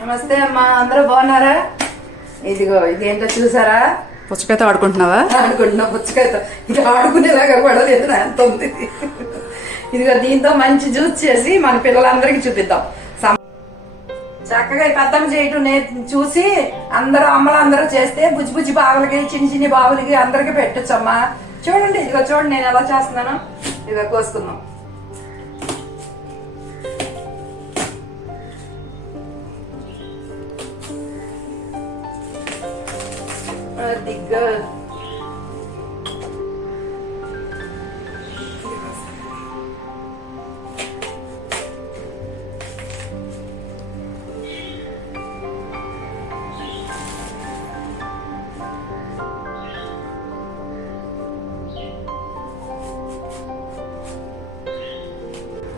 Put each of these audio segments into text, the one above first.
నమస్తే అమ్మా అందరూ బాగున్నారా? ఇదిగో ఇదేంటో చూసారా? పుచ్చకాయతో ఆడుకుంటున్నావా? ఆడుకుంటున్నా పుచ్చకాయతో. ఇది ఆడుకునేలాగా కూడా లేదు ఎంత ఉంది? ఇదిగో దీంతో మంచి జ్యూస్ చేసి మన పిల్లలందరికీ చూపిద్దాం. చక్కగా ఈ పెద్దమ్మ చేయటం నే చూసి అందరూ అమ్మలు అందరూ చేస్తే బుజ్జి బుజ్జి బావులకి చిన్ని చిన్ని బావులకి అందరికి పెట్టొచ్చమ్మా. చూడండి ఇదిగో చూడండి నేను ఎలా చేస్తున్నాను. ఇదిగో కోసుకుందాం. అది good.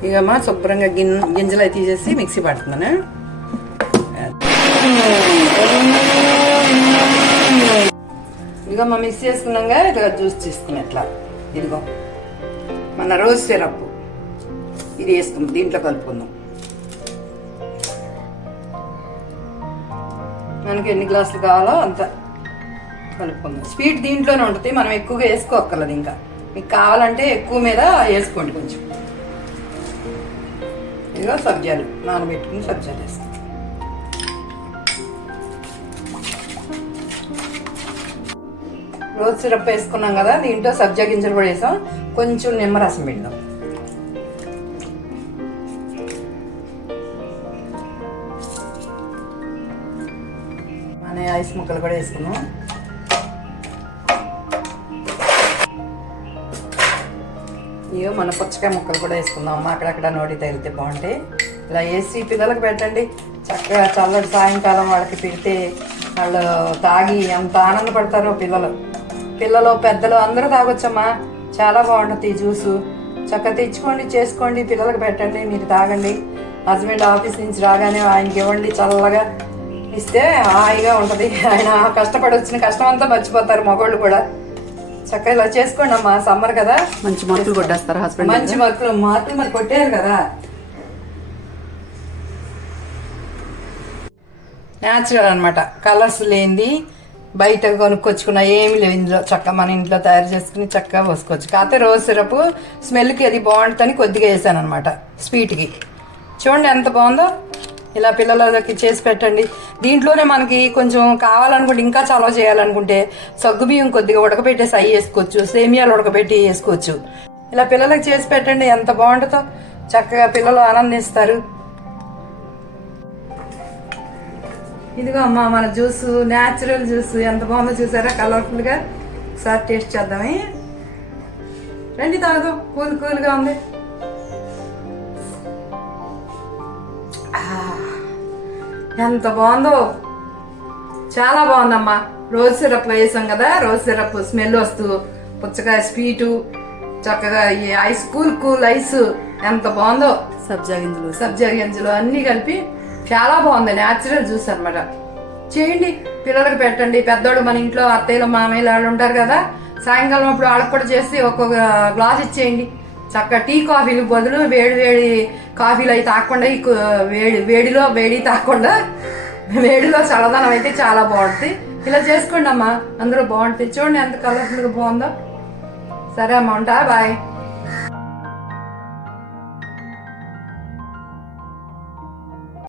ఇక అమ్మా శుభ్రంగా గిన్ గింజలు అవి తీసేసి మిక్సీ పడుతున్నాను ఇదిగో మా మిక్స్ చేసుకున్నాగా ఇదిగో జ్యూస్ చేసుకున్నాం ఎట్లా ఇదిగో మన రోజ్ సిరప్. ఇది వేసుకుందాం దీంట్లో కలుపుకుందాం. మనకి ఎన్ని గ్లాసులు కావాలో అంత కలుపుకుందాం. స్వీట్ దీంట్లోనే ఉంటుంది మనం ఎక్కువగా వేసుకోక్కర్లేదు ఇంకా. మీకు కావాలంటే ఎక్కువ మీద వేసుకోండి కొంచెం. ఇదిగో సబ్జాలు నానబెట్టుకుని సబ్జాలు వేస్తాం రోజ్ సిరప్ వేసుకున్నాం కదా దీంట్లో సబ్జా గింజలు కూడా వేసాం. కొంచెం నిమ్మరసం పెడదాం. మన ఐస్ ముక్కలు కూడా వేసుకున్నాం. ఇగో మన పుచ్చకాయ ముక్కలు కూడా వేసుకుందాం అమ్మ. అక్కడక్కడ నోటి తగిలితే బాగుంటాయి. ఇలా వేసి పిల్లలకు పెట్టండి. చక్కగా చల్లటి సాయంకాలం వాళ్ళకి పెడితే వాళ్ళు తాగి ఎంత ఆనందపడతారో పిల్లలు. పిల్లలు పెద్దలు అందరూ తాగొచ్చమ్మా. చాలా బాగుంటుంది ఈ జ్యూసు. చక్కగా తెచ్చుకోండి చేసుకోండి పిల్లలకు పెట్టండి మీరు తాగండి. హస్బెండ్ ఆఫీస్ నుంచి రాగానే ఆయనకి ఇవ్వండి చల్లగా ఇస్తే హాయిగా ఉంటుంది. ఆయన కష్టపడి వచ్చిన కష్టం అంతా మర్చిపోతారు మగవాళ్ళు కూడా. చక్కగా ఇలా చేసుకోండి అమ్మా సమ్మర్ కదా. మంచి మార్కులు కొట్టేస్తారా హస్బెండ్ మంచి మార్కులు మార్కులు మరి కొట్టారు కదా. న్యాచురల్ అనమాట కలర్స్ లేనిది. బయట కొనుక్కొచ్చుకున్న ఏమి లేవు. ఇందులో చక్కగా మన ఇంట్లో తయారు చేసుకుని చక్కగా పోసుకోవచ్చు. కాకపోతే రోజు సిరప్ స్మెల్కి అది బాగుంటుందని కొద్దిగా వేసాను అనమాట స్వీట్కి. చూడండి ఎంత బాగుందో. ఇలా పిల్లలకి చేసి పెట్టండి. దీంట్లోనే మనకి కొంచెం కావాలనుకుంటే ఇంకా చాలా చేయాలనుకుంటే సగ్గు బియ్యం కొద్దిగా ఉడకబెట్టేసి అవి వేసుకోవచ్చు సేమియాలు ఉడకబెట్టి వేసుకోవచ్చు. ఇలా పిల్లలకి చేసి పెట్టండి ఎంత బాగుంటుందో. చక్కగా పిల్లలు ఆనందిస్తారు. ఇదిగో అమ్మా మన జ్యూస్ న్యాచురల్ జ్యూస్ ఎంత బాగుందో చూసారా? కలర్ఫుల్గా ఒకసారి టేస్ట్ చేద్దామే. రండి తాగుదాం కూల్ కూల్గా ఉంది. ఎంత బాగుందో. చాలా బాగుందమ్మా. రోజ్ సిరప్ వేసాం కదా రోజ్ సిరప్ స్మెల్ వస్తూ పుచ్చకాయ స్వీటు చక్కగా ఈ ఐస్ కూల్ కూల్ ఐస్ ఎంత బాగుందో. సబ్జా గింజలు. సబ్జా గింజలు అన్ని కలిపి చాలా బాగుంది న్యాచురల్ జ్యూస్ అనమాట చేయండి పిల్లలకు పెట్టండి. పెద్దోళ్ళు మన ఇంట్లో అత్తయ్యలు మామయ్యలు వాళ్ళు ఉంటారు కదా సాయంకాలం అప్పుడు వాళ్ళకి కూడా చేసి ఒక్కొక్క గ్లాస్ ఇచ్చేయండి. చక్కగా టీ కాఫీలు బదులు వేడి వేడి కాఫీలు అవి తాకుండా ఈ వేడి వేడిలో వేడి తాగకుండా వేడిలో చల్లదనం అయితే చాలా బాగుంటుంది. ఇలా చేసుకోండి అమ్మా అందరూ బాగుంటుంది చూడండి ఎంత కలర్ఫుల్గా బాగుందో. సరే అమ్మ ఉంటా బాయ్